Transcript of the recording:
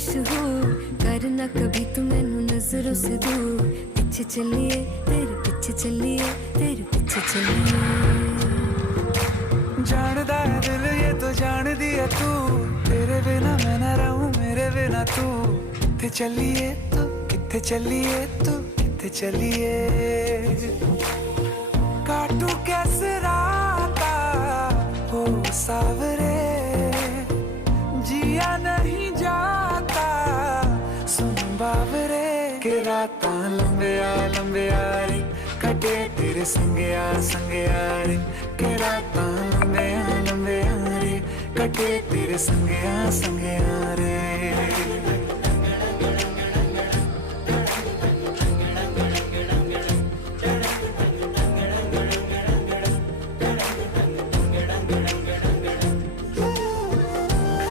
मशहूर, करना कभी तू मैनू नजरों से दूर। पीछे चलिए तेरे पीछे चलिए, तेरे पीछे चलिए। जानदा है दिल ये तो जान दिया तू, तेरे बिना मैं ना रहूं मेरे बिना तू। किथे चलिए तू, किथे चलिए तू, किथे चलिए। काटू कैसे राता हो सावरे, जिया नहीं जाता सुन बावरे। के राता लंबिया लंबिया रे, कटे तेरे संगया संगया रे। के राता लंबिया लंबिया रे, कटे तेरे संगया संगया रे।